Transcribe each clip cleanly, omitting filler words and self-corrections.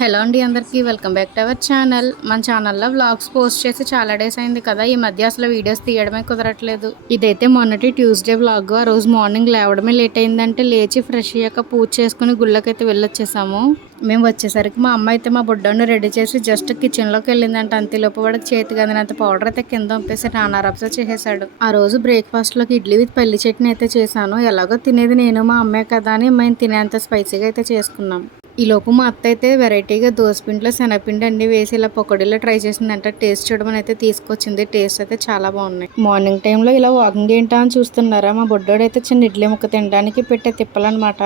Hello అండి, అందరికీ welcome back to our channel. మన ఛానల్లో వ్లాగ్స్ పోస్ట్ చేసి చాలా డేస్ అయింది కదా. ఈ మధ్య అసలు వీడియోస్ తీయడమే కుదరట్లేదు. ఇదైతే మొన్నటి ట్యూస్డే వ్లాగ్. ఆ రోజు మార్నింగ్ లేవడమే లేట్ అయిందంటే లేచి ఫ్రెష్ అయ్యాక పూజ చేసుకుని గుళ్ళకైతే వెళ్ళొచ్చేసాము. మేము వచ్చేసరికి మా అమ్మ అయితే మా బుడ్డోని రెడీ చేసి జస్ట్ కిచెన్లోకి వెళ్ళిందంటే అంతలోపు వాడికి చేతికి అందినంత పౌడర్ అయితే కింద పంపేసి నానా రప్స చేసేసాడు. ఆ రోజు బ్రేక్ఫాస్ట్లోకి ఇడ్లీ విత్ పల్లి చట్నీ అయితే చేశాను. ఎలాగో తినేది నేను మా అమ్మే కదా అని మేము తినేంత స్పైసీగా అయితే చేసుకున్నాం. ఈలోపు మా అత్త అయితే వెరైటీగా దోసపిండిలో శనగపిండి అన్ని వేసి ఇలా పకోడీలో ట్రై చేసిందంట. టేస్ట్ చూడమని అయితే తీసుకొచ్చింది. టేస్ట్ అయితే చాలా బాగున్నాయి. మార్నింగ్ టైంలో ఇలా వాకింగ్ ఏంటా అని చూస్తున్నారా? మా బొడ్డోడు అయితే చిన్న ఇడ్లీ ముక్క తినడానికి పెట్టే తిప్పాలన్నమాట.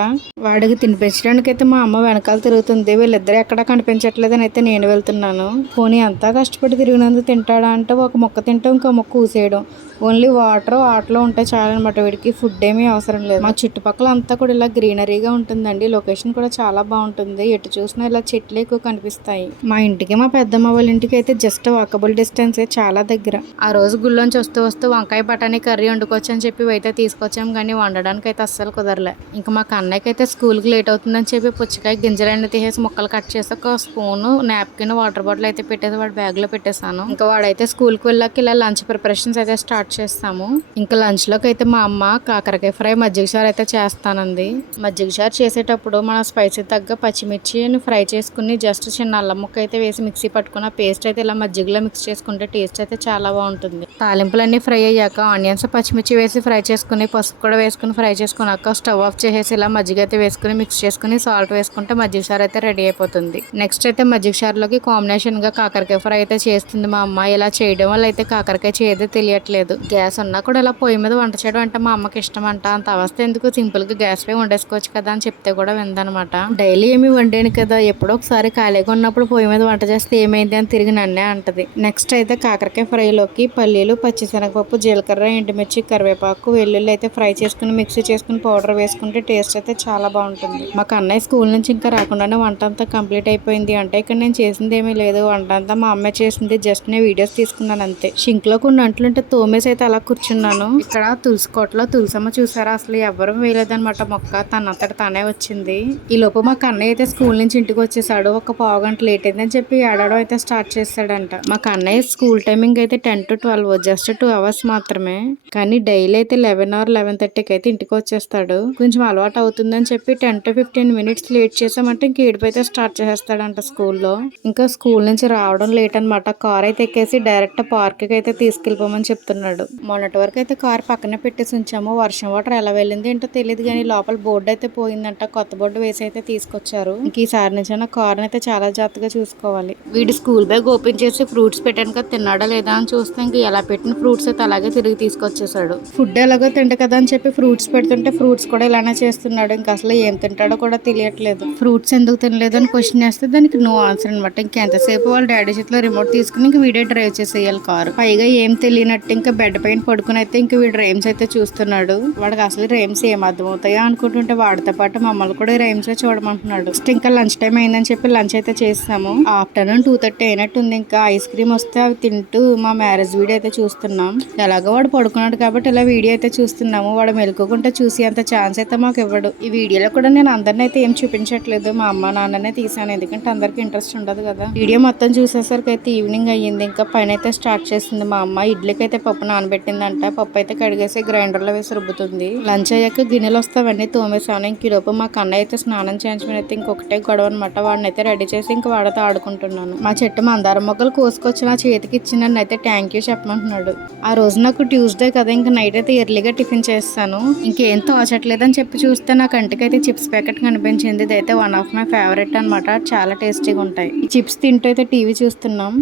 వాడికి తినిపించడానికి అయితే మా అమ్మ వెనకాల తిరుగుతుంది. వీళ్ళిద్దరు ఎక్కడా కనిపించట్లేదని అయితే నేను వెళ్తున్నాను. పోనీ అంతా కష్టపడి తిరిగినందుకు తింటాడా అంటే ఒక మొక్క తింటాం ఇంకో మొక్క ఊసేయడం. ఓన్లీ వాటర్ ఆటలో ఉంటే చాలన్నమాట. వీడికి ఫుడ్ ఏమీ అవసరం లేదు. మా చుట్టుపక్కల అంతా కూడా ఇలా గ్రీనరీగా ఉంటుందండి. లొకేషన్ కూడా చాలా బాగుంటుంది. ఎటు చూసినా ఇలా చెట్లు ఎక్కువ కనిపిస్తాయి. మా ఇంటికి మా పెద్దమ్మ వాళ్ళ ఇంటికి అయితే జస్ట్ వాకబుల్ డిస్టెన్స్, చాలా దగ్గర. ఆ రోజు గుళ్ళోంచి వస్తూ వంకాయ బఠానీ కర్రీ వండుకోవచ్చు అని చెప్పి అయితే తీసుకొచ్చాం, కానీ వండడానికి అయితే అస్సలు కుదరలే. ఇంకా మా కన్నయ్యకి అయితే స్కూల్కి లేట్ అవుతుందని చెప్పి పుచ్చకాయ గింజలన్నీ తీసేసి ముక్కలు కట్ చేసి ఒక స్పూను నాప్కిన్ వాటర్ బాటిల్ అయితే పెట్టేసి వాడి బ్యాగ్లో పెట్టేశాను. ఇంకా వాడైతే స్కూల్కి వెళ్ళాక ఇలా లంచ్ ప్రిపరేషన్స్ అయితే స్టార్ట్ చేస్తాము. ఇంకా లంచ్ లోకి అయితే మా అమ్మ కాకరకాయ ఫ్రై మజ్జిగ చారు అయితే చేస్తానంది. మజ్జిగ చారు చేసేటప్పుడు మన స్పైసీ తగ్గ పచ్చిమిర్చి ఫ్రై చేసుకుని జస్ట్ చిన్న అల్లం ముక్క అయితే వేసి మిక్సీ పట్టుకున్న పేస్ట్ అయితే ఇలా మజ్జిగలో మిక్స్ చేసుకుంటే టేస్ట్ అయితే చాలా బాగుంటుంది. తాలింపులన్నీ ఫ్రై అయ్యాక ఆనియన్స్ పచ్చిమిర్చి వేసి ఫ్రై చేసుకుని పసుపు కూడా వేసుకుని ఫ్రై చేసుకున్నాక స్టవ్ ఆఫ్ చేసేసి ఇలా మజ్జిగ అయితే వేసుకుని మిక్స్ చేసుకుని సాల్ట్ వేసుకుంటే మజ్జిగ చారు అయితే రెడీ అయిపోతుంది. నెక్స్ట్ అయితే మజ్జిగ చారులోకి కాంబినేషన్ గా కాకరకాయ ఫ్రై అయితే చేస్తుంది మా అమ్మ. ఇలా చేయడం వల్ల అయితే కాకరకాయ చేయదే తెలియట్లేదు. గ్యాస్ ఉన్నా కూడా ఇలా పొయ్యి మీద వంట చేయడం అంటే మా అమ్మకి ఇష్టం అంట. అంత అవస్థ ఎందుకు, సింపుల్ గా గ్యాస్ పై వండేసుకోవచ్చు కదా అని చెప్తే కూడా విందనమాట. డైలీ ఏమి వండాను కదా, ఎప్పుడో ఒకసారి ఖాళీగా ఉన్నప్పుడు పొయ్యి మీద వంట చేస్తే ఏమైంది అని తిరిగి నన్నే అంటది. నెక్స్ట్ అయితే కాకరకాయ ఫ్రైలోకి పల్లీలు, పచ్చిశనగపప్పు, జీలకర్ర, ఎండుమిర్చి, కరివేపాకు, వెల్లుల్లి అయితే ఫ్రై చేసుకుని మిక్సీ చేసుకుని పౌడర్ వేసుకుంటే టేస్ట్ అయితే చాలా బాగుంటుంది. మా అన్నయ్య స్కూల్ నుంచి ఇంకా రాకుండానే వంట అంతా కంప్లీట్ అయిపోయింది. అంటే ఇక్కడ నేను చేసింది ఏమీ లేదు, వంట అంతా మా అమ్మ చేసింది. జస్ట్ నేను వీడియోస్ తీసుకున్నాను అంతే. షింక్ లో కొన్ని అంట్లుంటే తోమేసి అయితే అలా కూర్చున్నాను. ఇక్కడ తులసికోటలో తులసమ్మ చూసారా, అసలు ఎవరు వేయలేదనమాట మొక్క, తనంతట తానే వచ్చింది. ఈ లోపు మా కన్నయ్య అయితే స్కూల్ నుంచి ఇంటికి వచ్చేసాడు. ఒక పావు గంట లేట్ అయిందని చెప్పి ఏడవడం అయితే స్టార్ట్ చేస్తాడంట. మా కన్నయ్య స్కూల్ టైమింగ్ అయితే 10 to 12, జస్ట్ 2 hours మాత్రమే. కానీ డైలీ అయితే 11 or 11:30కి అయితే ఇంటికి వచ్చేస్తాడు. కొంచెం అలవాటు అవుతుందని చెప్పి 10 to 15 minutes లేట్ చేసామంటే ఇంక ఏడుపు అయితే స్టార్ట్ చేసేస్తాడంట స్కూల్లో. ఇంకా స్కూల్ నుంచి రావడం లేట్ అనమాట. కార్ అయితే ఎక్కేసి డైరెక్ట్ పార్క్ కి అయితే తీసుకెళ్ళిపోమని చెప్తున్నాడు. మొన్నటి వరకు అయితే కార్ పక్కన పెట్టేసి ఉంచాము. వర్షం వాటర్ ఎలా వెళ్ళింది ఏంటో తెలియదు, కానీ లోపల బోర్డు అయితే పోయిందంట. కొత్త బోర్డు వేసి అయితే తీసుకొచ్చారు. ఇంక ఈసారి నుంచి నా కార్ అయితే చాలా జాగ్రత్తగా చూసుకోవాలి. వీడి స్కూల్ బ్యాగ్ ఓపెన్ చేసి ఫ్రూట్స్ పెట్టాను కదా, తిన్నాడా లేదా అని చూస్తే ఇంక ఎలా పెట్టిన ఫ్రూట్స్ అయితే అలాగే తిరిగి తీసుకొచ్చేసాడు. ఫుడ్ ఎలాగో తింట కదా అని చెప్పి ఫ్రూట్స్ పెడుతుంటే ఫ్రూట్స్ కూడా ఇలానే చేస్తున్నాడు. ఇంకా అసలు ఏం తింటాడో కూడా తెలియట్లేదు. ఫ్రూట్స్ ఎందుకు తినలేదు అని క్వశ్చన్ వేస్తే దానికి నో ఆన్సర్ అనమాట. ఇంకెంతసేపు వాళ్ళ డాడీ చేతిలో రిమోట్ తీసుకుని ఇంక వీడియో డ్రైవ్ చేసేయాలి కారు. పైగా ఏం తెలియనట్టు ఇంకా బెడ్ పైన పడుకుని అయితే ఇంక వీడు రైమ్స్ అయితే చూస్తున్నాడు. వాడికి అసలు రైమ్స్ ఏం అర్థమవుతాయో అనుకుంటుంటే వాడితో పాటు మమ్మల్ని కూడా రైమ్స్ చూడమంటున్నాడు. ఇంకా లంచ్ టైం అయిందని చెప్పి లంచ్ అయితే చేస్తాము. ఆఫ్టర్నూన్ 2:30 అయినట్టుంది. ఇంకా ఐస్ క్రీమ్ వస్తే అవి తింటూ మా మ్యారేజ్ వీడియో అయితే చూస్తున్నాం. ఎలాగో వాడు పడుకున్నాడు కాబట్టి ఇలా వీడియో అయితే చూస్తున్నాము. వాడు మెలుకోకుండా చూసి అంత ఛాన్స్ అయితే మాకు ఇవ్వడు. ఈ వీడియోలో కూడా నేను అందరిని అయితే ఏం చూపించట్లేదు, మా అమ్మ నాన్ననే తీసాను. ఎందుకంటే అందరికి ఇంట్రెస్ట్ ఉండదు కదా. వీడియో మొత్తం చూసేసరికి అయితే ఈవినింగ్ అయ్యింది. ఇంకా పైన అయితే స్టార్ట్ చేసింది మా అమ్మ. ఇడ్లీకి అయితే పప్పు నానబెట్టిందంట. పప్పు అయితే కడిగేసి గ్రైండర్ లో వేసి రుబ్బుతుంది. లంచ్ అయ్యాక గిన్నెలు వస్తావన్నీ తోమేసాను. ఇంకలోపు మా కన్నయ్య అయితే స్నానం చేయించమని అయితే ఇంకొకటే గొడవ అనమాట. వాడిని అయితే రెడీ చేసి ఇంక వాడితో ఆడుకుంటున్నాను. మా చెట్టు మందారం మొక్కలు కోసుకొచ్చి నా చేతికి ఇచ్చి నన్ను అయితే థ్యాంక్ యూ చెప్పమంటున్నాడు. ఆ రోజు నాకు ట్యూస్డే కదా, ఇంకా నైట్ అయితే ఎర్లీగా టిఫిన్ చేస్తాను. ఇంకేం తోచట్లేదని చెప్పి చూస్తే నా కంటికి అయితే చిప్స్ ప్యాకెట్ కనిపించింది. ఇదైతే వన్ ఆఫ్ మై ఫేవరెట్ అనమాట. చాలా టేస్టీగా ఉంటాయి. ఈ చిప్స్ తింటూ అయితే టీవీ చూస్తున్నాం.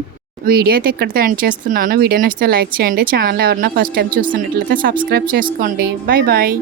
వీడియో అయితే ఇక్కడితో ఎండ్ చేస్తున్నాను. వీడియో నచ్చితే లైక్ చేయండి. ఛానల్ ఎవరన్నా ఫస్ట్ టైం చూస్తున్నట్లయితే సబ్స్క్రైబ్ చేసుకోండి. Bye bye.